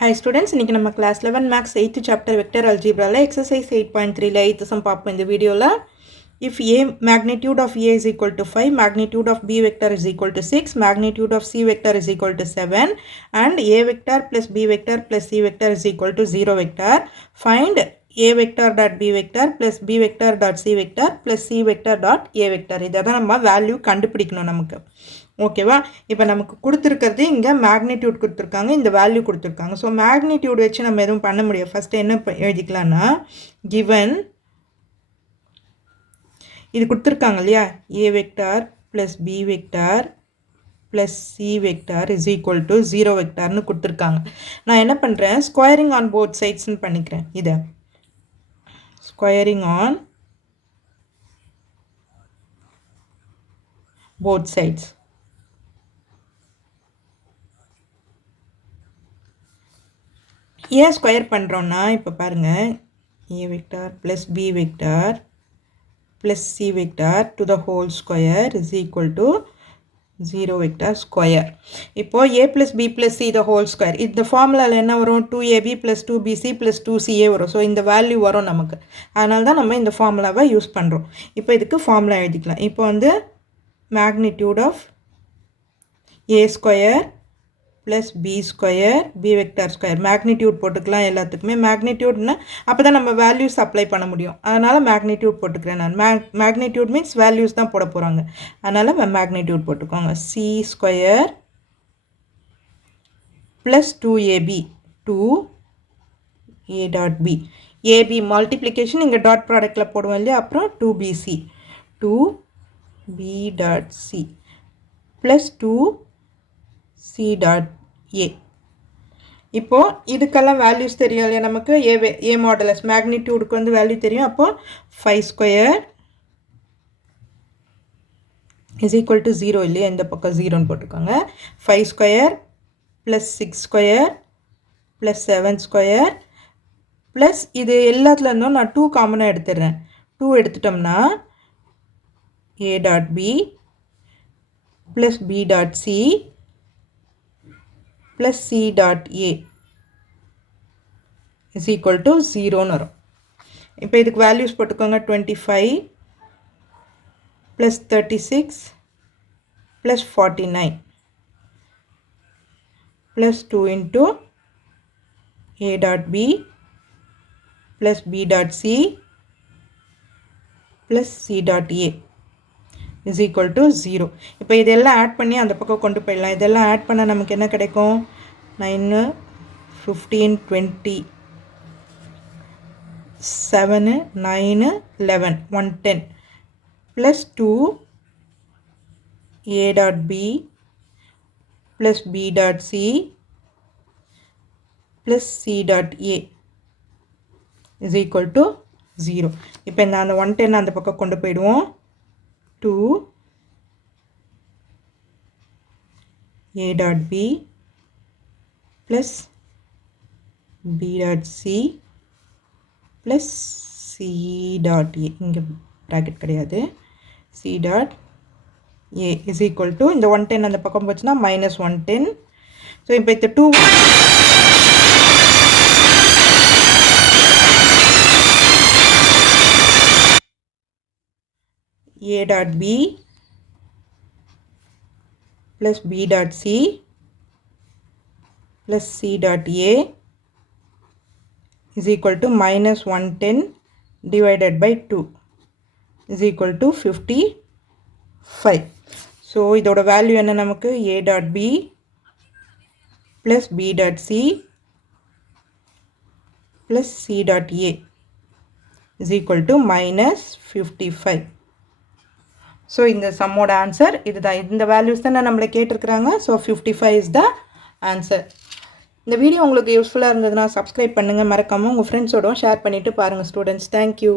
Hi students, இன்னைக்கு நம்ம class 11 maths 8th chapter vector algebra exercise 8.3 8th sum பார்ப்போம் இந்த வீடியோல. If a magnitude of a is equal to 5, magnitude of b vector is equal to 6, magnitude of c vector is equal to 7 and a vector plus b vector plus c vector is equal to 0 vector, find a vector dot b vector plus b vector dot c vector plus c vector dot a vector. இதான் நம்ம value கண்டுபிடிக்கணும் நமக்கு. ஓகேவா? இப்போ நமக்கு கொடுத்துருக்கிறது இங்கே magnitude கொடுத்துருக்காங்க, இந்த வேல்யூ கொடுத்துருக்காங்க. ஸோ மேக்னிடியூட் வச்சு நம்ம எதுவும் பண்ண முடியும். ஃபஸ்ட்டு என்ன எழுதிக்கலாம்னா, கிவன் இது கொடுத்துருக்காங்க இல்லையா, A vector plus B vector plus C vector is equal to 0 வெக்டார்னு கொடுத்துருக்காங்க. நான் என்ன பண்ணுறேன், ஸ்கொயரிங் ஆன் போத் சைட்ஸ்ன்னு பண்ணிக்கிறேன். இதை ஸ்கொயரிங் ஆன் போத் சைட்ஸ். ஏன் ஸ்கொயர் பண்ணுறோன்னா, இப்போ பாருங்கள், A vector plus B vector plus C vector to the whole square is equal to 0 vector square. இப்போது A plus B plus C the whole square, இந்த ஃபார்முலாவில் என்ன வரும், 2ab plus 2bc plus 2ca வரும். So இந்த value வரும் நமக்கு. அதனால தான் நம்ம இந்த ஃபார்முலாவை யூஸ் பண்ணுறோம். இப்போ இதுக்கு ஃபார்முலா எழுதிக்கலாம். இப்போ வந்து magnitude of a square plus b square b vector square, magnitude போட்டுக்கலாம் எல்லாத்துக்குமே. மேக்னிடியூட்னா அப்போ தான் நம்ம வேல்யூஸ் அப்ளை பண்ண முடியும். அதனால் மேக்னிடியூட் போட்டுக்கிறேன் நான். மேக்னிடியூட் மீன்ஸ் வேல்யூஸ் தான் போட போகிறாங்க, அதனால் மேக்னிடியூட் போட்டுக்கோங்க. C square plus 2ab 2a dot b, a b multiplication இங்கே டாட் ப்ராடக்டில் போடுவோம் இல்லையா, அப்புறம் 2bc 2b dot c plus 2c dot a. இப்போது இதுக்கெல்லாம் வேல்யூஸ் தெரியும் இல்லையா நமக்கு, ஏ மாடலஸ் மேக்னிடியூடுக்கு வந்து வேல்யூ தெரியும். அப்போது 5 ஸ்கொயர் இஸ் ஈக்குவல் டு 0 இல்லையா, இந்த பக்கம் 0ன்னு போட்டுக்கோங்க. 5 square plus 6 square plus 7 square plus இது எல்லாத்துலேருந்தும் நான் 2 காமனாக எடுத்துடுறேன். 2 எடுத்துட்டோம்னா a dot b plus b dot c plus c dot a is equal to 0ன்னு வரும். இப்போ இதுக்கு வேல்யூஸ் போட்டுக்கோங்க. 25 plus 36 plus 49 plus 2 into a dot b plus b dot c plus c dot a is equal to 0. இப்போ இதெல்லாம் add பண்ணி அந்த பக்கம் கொண்டு போயிடலாம். இதெல்லாம் ஆட் பண்ண நமக்கு என்ன கிடைக்கும், 9 15 20 7 9 11 110 plus 2 a dot b plus b dot c plus c dot a is equal to 0. இப்போ இந்த அந்த 110 அந்த பக்கம் கொண்டு போயிடுவோம். 2 a dot b plus b dot c plus c dot a, இங்கே ப்ராக்கெட் கிடையாது, c dot a is equal to இந்த 110 அந்த பக்கம் போச்சுன்னா minus 110. ஸோ இப்போ இந்த 2 a dot b plus b dot c plus c dot a is equal to minus 110 divided by 2 is equal to 55. So இதோட value என்ன நமக்கு, a dot b plus b dot c plus c dot a is equal to minus 55. So இந்த சம்மோட answer இதுதான். இந்த values தான் நம்மளை கேட்டிருக்கிறாங்க. So 55 is the answer. இந்த வீடியோ உங்களுக்கு யூஸ்ஃபுல்லாக இருந்ததுன்னா சப்ஸ்கிரைப் பண்ணுங்கள், மறக்காமல் உங்கள் ஃப்ரெண்ட்ஸோடவும் ஷேர் பண்ணிவிட்டு பாருங்கள் ஸ்டூடெண்ட்ஸ். தேங்க்யூ.